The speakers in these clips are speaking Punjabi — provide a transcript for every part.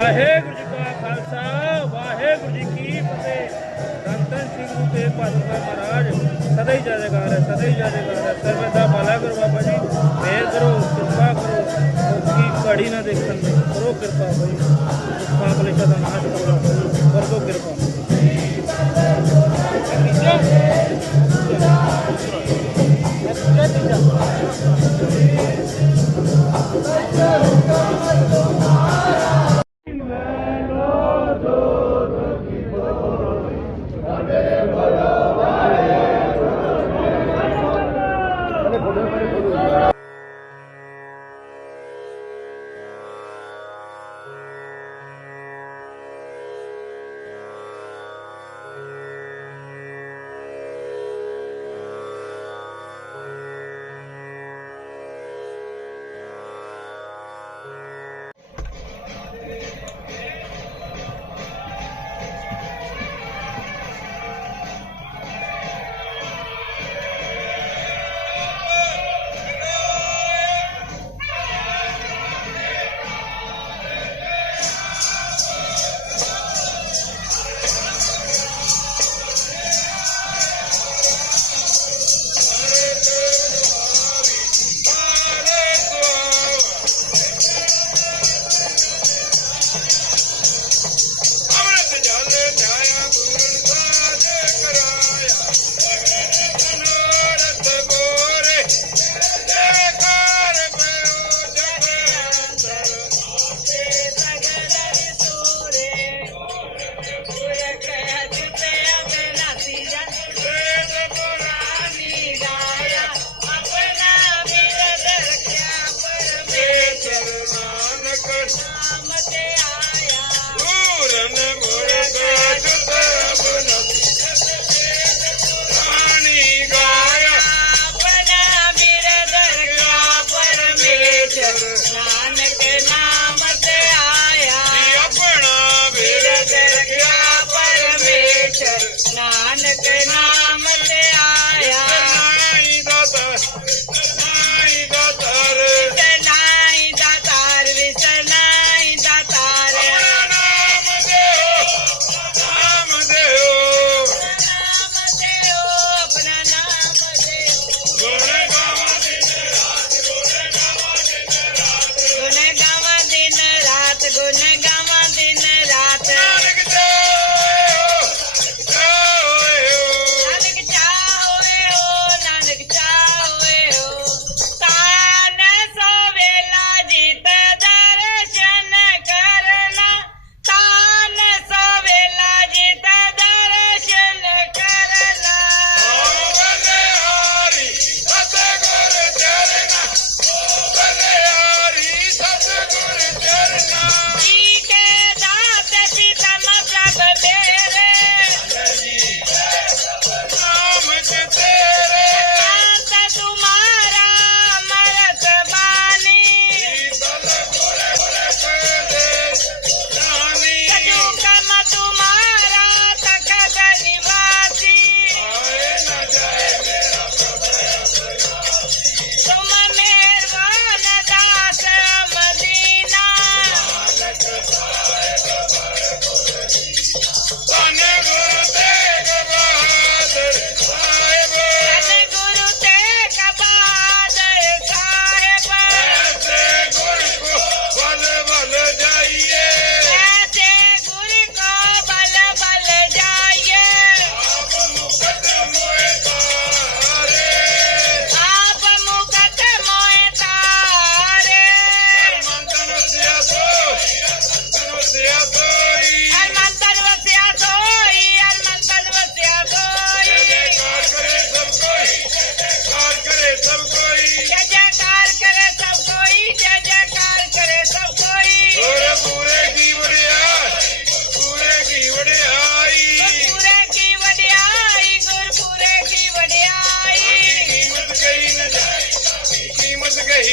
ਵਾਹਿਗੁਰੂ ਜੀ ਕਾ ਖਾਲਸਾ, ਵਾਹਿਗੁਰੂ ਜੀ ਕੀ ਫਤਿਹ। ਰੰਤਨ ਸਿੰਘ ਗੁਰੂ ਤੇਗ ਬਹਾਦਰ ਮਹਾਰਾਜ, ਸਦਾ ਹੀ ਜਾਜੇਗਾ ਹੈ, ਸਦਾ ਹੀ ਜਾਜੇਗਾ ਹੈ। ਸਰਬਦਾ ਭਲਾ ਕਰੋ ਬਾਬਾ ਜੀ ਮਿਹਰ ਕਰੋ ਕਿਰਪਾ ਕਰੋ। ਕੀ ਘੜੀ ਨਾ ਦੇਖਣ ਦੀ, ਕਰੋ ਕਿਰਪਾ ਭਾਈ ਪਾਪ ਲਿਖਾ ਦਾ ਨਾਸ਼ ਕਰੋ ਕਰੋ ਕਿਰਪਾ।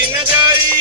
नहीं जाई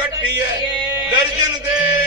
ਘ ਹੈ। ਦਰਜਨ ਦੇ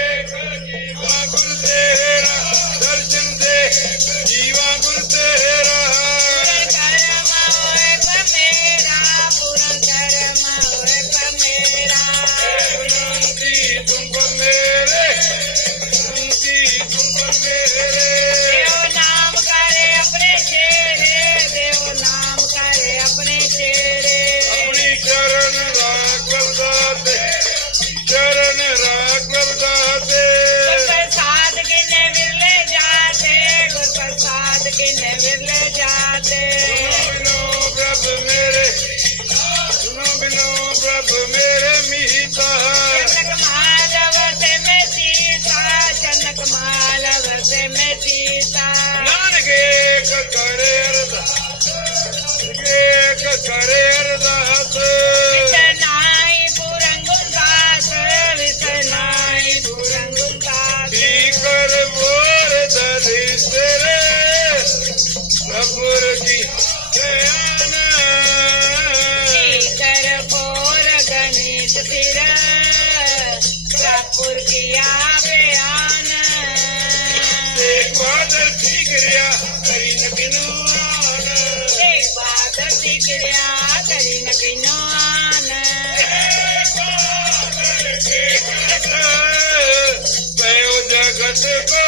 ਜਗਤ ਕੋ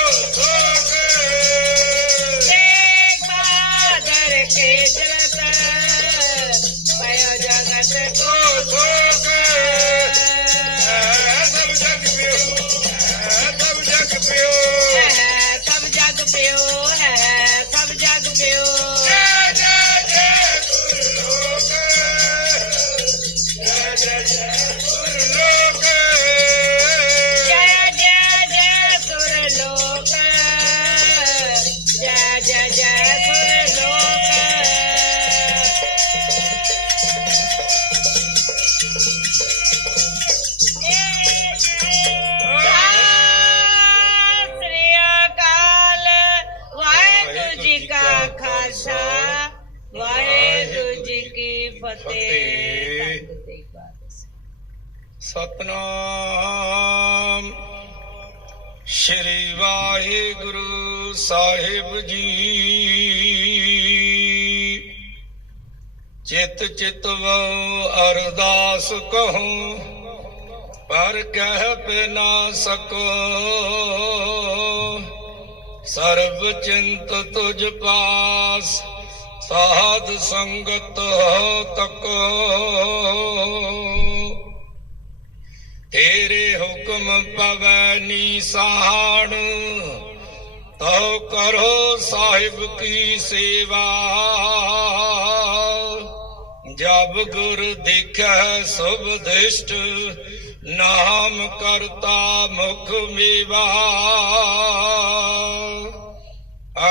ਚਿਤ ਚਿਤ ਵਉ ਅਰਦਾਸ ਕਹੂੰ, ਪਰ ਕਹਿ ਪੈ ਨਾ ਸਕੋ। ਸਰਬ ਚਿੰਤ ਤੁਝ ਪਾਸ, ਸਾਧ ਸੰਗਤ ਹੋ ਤਕੋ। ਤੇਰੇ ਹੁਕਮ ਪਵੈ ਨੀਸਾਨ, ਤਉ ਕਰੋ ਸਾਹਿਬ ਕੀ ਸੇਵਾ। ਜਬ ਗੁਰ ਦੇਖੈ ਸੁਭ ਦਿਸ਼ਟ, ਨਾਮ ਕਰਤਾ ਮੁਖ ਮੇਵਾ।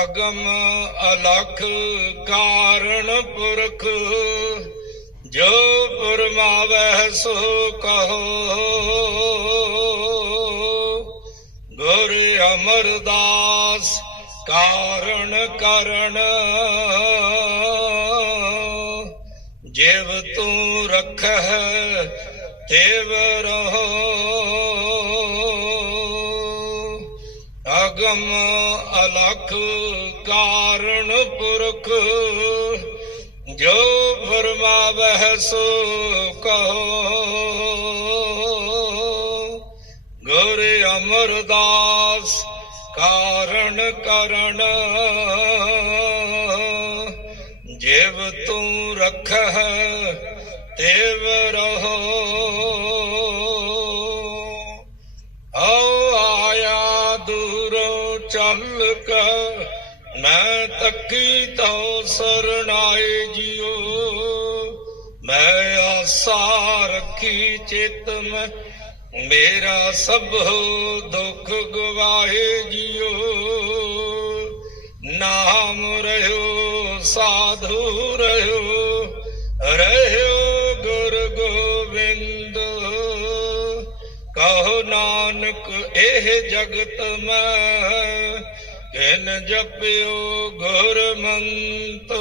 ਅਗਮ ਅਲਖ ਕਾਰਣ ਪੁਰਖ, ਜੋ ਪੁਰਮਾਵੈ ਸੋ ਕਹੋ। ਗੁਰ ਅਮਰਦਾਸ ਕਾਰਣ ਕਰਣ ਜਿਵ ਤੂੰ ਰਖੈ ਤੇਵ ਰਹੋ। ਅਗਮ ਅਲਖ ਕਾਰਣ ਪੁਰਖ, ਜੋ ਫਰਮਾਵਹਿ ਸੋ ਕਹੋ। ਗੁਰ ਅਮਰਦਾਸ ਕਾਰਣ ਕਰਣ ਰਖਹਿ ਤੇਵ ਰਹੋ ਆਓ ਆਇਆ ਦੂਰੋਂ ਚੱਲ ਕੇ ਮੈਂ ਤੱਕੀ ਤਉ ਸਰਣਾਏ ਜਿਉ ਮੈਂ ਆਸਾ ਰੱਖੀ ਚਿਤ ਮੈਂ ਮੇਰਾ ਸਭ ਦੁੱਖ ਗਵਾਏ ਜਿਉ ਨਾਮ ਰਹਿਓ ਸਾਧੂ ਰਹਿਓ ਰਹਿਓ ਗੁਰ ਗੋਬਿੰਦ। ਕਹੋ ਨਾਨਕ ਇਹ ਜਗਤ ਮੈਂ ਕਿਨ ਜਪਿਓ ਗੁਰ ਮੰਤ।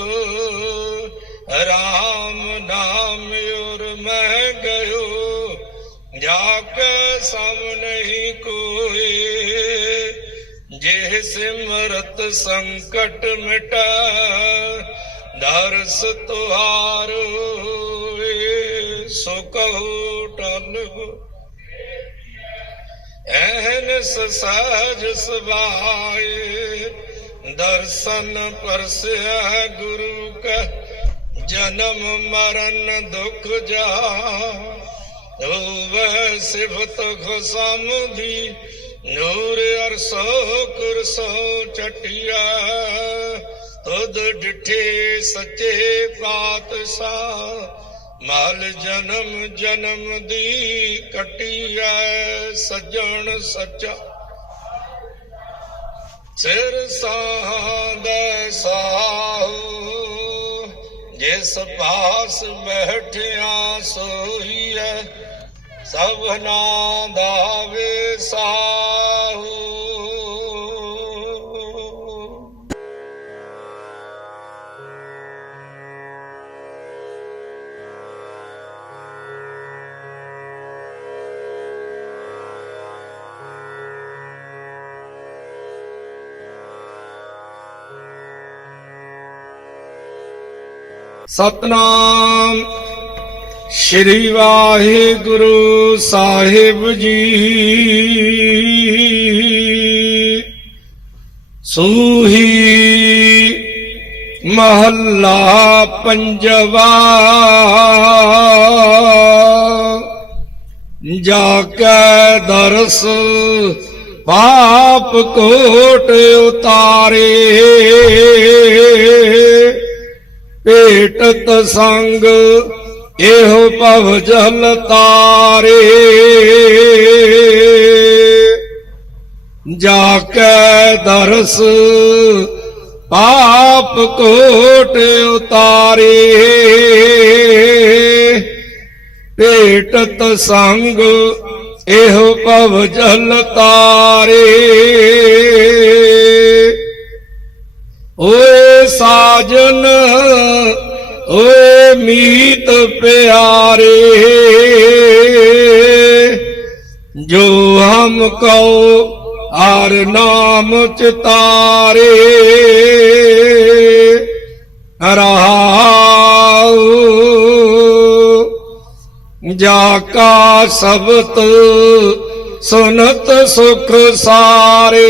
ਰਾਮ ਨਾਮ ਉਰ ਮੈਂ ਗਇਓ ਜਾਕੇ ਸਮ ਨਹੀਂ ਕੋਏ ਜੇ ਸਿਮਰਤ ਸੰਕਟ ਮਿਟਾ ਦਰਸ ਤੁਹਾਰ ਹੋਏ, ਸੋ ਕਹੋ ਟਲ ਐਹਨਸ ਸਾਜ ਸਵਾਏ ਦਰਸ਼ਨ ਪਰਸਿਆ ਗੁਰੂ ਕਾ, ਜਨਮ ਮਰਨ ਦੁਖ ਜਾ ਹੋਵੇ ਸਿਫਤ ਖੁਸਮਦੀ ਨੂਰ ਅਰਸੋ ਕੁਰਸੋ ਚਟਿਆ। ਤੁਧ ਡਿਠੇ ਸੱਚੇ ਪਾਤਸ਼ਾਹ ਮਲ ਜਨਮ ਜਨਮ ਦੀ ਕਟੀ ਕਟਿਐ ਸੱਜਣ ਸੱਚਾ। ਸਿਰ ਸਾਹਦਾ ਸਾਹੂ, ਜਿਸ ਪਾਸ ਬੈਠਿਆ ਸੋਈਐ ਸਭਨਾ ਦਾ ਵੇ ਸਾਹੂ। ਸਤਨਾਮ। ਸ਼੍ਰੀ ਵਾਹਿਗੁਰੂ ਸਾਹਿਬ ਜੀ। ਸੂਹੀ ਮਹੱਲਾ ਪੰਜਵਾ। ਜਾ ਕੇ ਦਰਸ ਪਾਪ ਕੋਟ ਉਤਾਰੇ। ਭੇਟਤ ਸੰਗ, ਇਹੋ ਭਵ ਜਲ ਤਾਰੇ। ਜਾ ਕੇ ਦਰਸ, ਪਾਪ ਕੋਟ ਉਤਾਰੇ। ਭੇਟਤ ਸੰਗ, ਇਹੋ ਭਵ ਜਲ ਤਾਰੇ। ਓਏ ਸਾਜਨ, ਓਏ ਮੀਤ ਪਿਆਰੇ, ਜੋ ਹਮ ਕਉ ਹਰ ਨਾਮ ਚਿਤਾਰੇ। ਰਹਾਉ ਜਾ ਕਾ ਸਬਤ ਸੁਨਤ ਸੁਖ ਸਾਰੇ।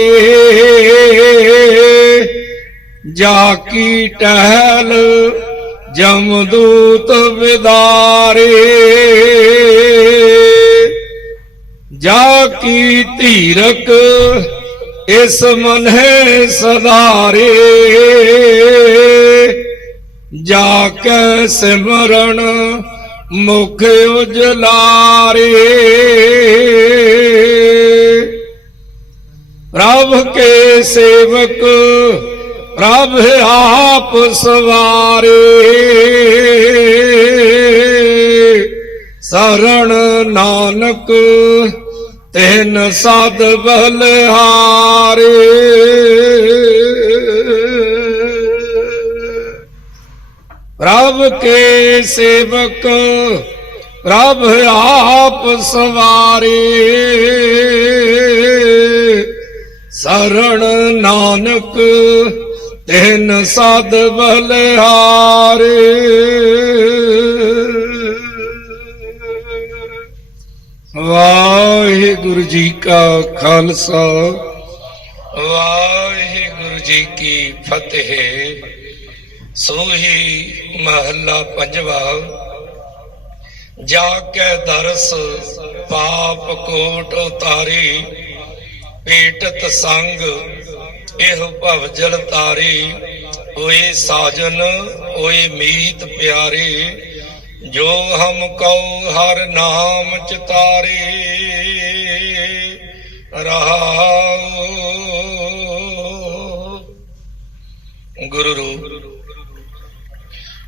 ਜਾ ਕੀ ਟਹਿਲ ਜਮਦੂਤ ਵਿਦਾਰੇ। ਜਾ ਕੀ ਧੀਰਕ ਇਸ ਮਨਹਿ ਸਦਾਰੇ। ਜਾ ਕੇ ਸਿਮਰਨ ਮੁਖ ਉਜਲਾਰੇ। ਪ੍ਰਭ ਕੇ ਸੇਵਕ ਪ੍ਰਭ ਆਪ ਸਵਾਰੇ। ਸਰਣ ਨਾਨਕ, ਤਿਨ ਸਦ ਬਲਿਹਾਰੇ। ਪ੍ਰਭ ਕੇ ਸੇਵਕ ਪ੍ਰਭ ਆਪ ਸਵਾਰੇ। ਸਰਣ ਨਾਨਕ ਤਿਨ ਸਦ ਬਲਿਹਾਰੇ। ਵਾਹਿਗੁਰੂ ਜੀ ਕਾ ਖਾਲਸਾ, ਵਾਹਿਗੁਰੂ ਜੀ ਕੀ ਫਤਿਹ। ਸੋਹੀ ਮਹੱਲਾ ਪੰਜਵਾ, ਜਾ ਕੇ ਦਰਸ ਪਾਪ ਕੋਟ ਉਤਾਰੀ, ਪੇਟਤ ਸੰਗ ਇਹ ਭਵ ਤਾਰੇ ਤਾਰੀ, ਓਏ ਸਾਜਨ, ਓਏ ਮੀਤ ਪਿਆਰੇ, ਜੋ ਹਮ ਕਉ ਹਰ ਨਾਮ ਚਿਤਾਰੇ ਰਹਾਉ ਗੁਰੂ ਰੂਪ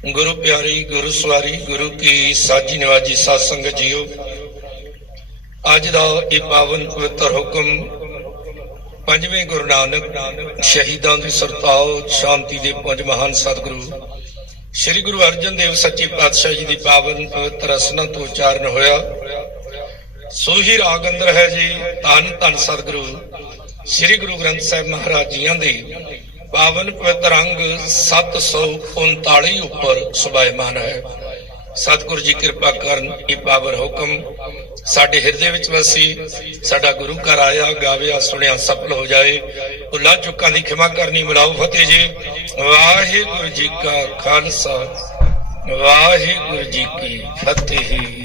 ਗੁਰੂ ਪਿਆਰੀ, ਗੁਰੂ ਸਵਾਰੀ, ਗੁਰੂ ਕੀ ਸਾਜੀ ਨਿਵਾਜੀ ਸਾਧ ਸੰਗਤ ਜੀਓ, ਅੱਜ ਦਾ ਇਹ ਪਾਵਨ ਪਵਿੱਤਰ ਹੁਕਮ ਪੰਜਵੇਂ ਗੁਰੂ ਨਾਨਕ ਸ਼ਹੀਦਾਂ ਦੀ ਸਰਤਾਉ ਸ਼ਾਂਤੀ ਦੇ ਪੰਜ ਮਹਾਨ ਸਤਿਗੁਰੂ, ਸ੍ਰੀ ਗੁਰੂ ਅਰਜਨ ਦੇਵ ਸੱਚੇ ਪਾਤਸ਼ਾਹ ਜੀ ਦੀ ਪਾਵਨ ਪਵਿੱਤਰ ਰਸਨਾ ਤੋਂ ਉਚਾਰਨ ਹੋਇਆ। ਸੋਹੀ ਰਾਗ ਅੰਦਰ ਹੈ ਜੀ, ਧੰਨ ਧੰਨ ਸਤਿਗੁਰੂ, ਸ੍ਰੀ ਗੁਰੂ ਗ੍ਰੰਥ ਸਾਹਿਬ ਮਹਾਰਾਜ ਜੀਆਂ ਦੇ ਪਾਵਨ ਪਵਿੱਤਰ ਅੰਗ 739 ਉੱਪਰ ਸੁਭਾਇਮਾਨ ਹੈ। ਸਤਿਗੁਰੂ ਜੀ ਕਿਰਪਾ ਕਰਨ, ਇਹ ਪਾਵਰ ਹੁਕਮ ਸਾਡੇ ਹਿਰਦੇ ਵਿੱਚ ਵਸੀ, ਸਾਡਾ ਗੁਰੂ ਘਰ ਆਇਆ, ਗਾਵਿਆ, ਸੁਣਿਆ, ਸਫਲ ਹੋ ਜਾਏ। ਭੁੱਲਾਂ ਚੁੱਕਾਂ ਦੀ ਖਿਮਾ ਕਰਨੀ, ਮਿਲਾਓ ਫਤਿਹ ਜੀ। ਵਾਹਿਗੁਰੂ ਜੀ ਕਾ ਖਾਲਸਾ, ਵਾਹਿਗੁਰੂ ਜੀ ਕੀ ਫਤਿਹ।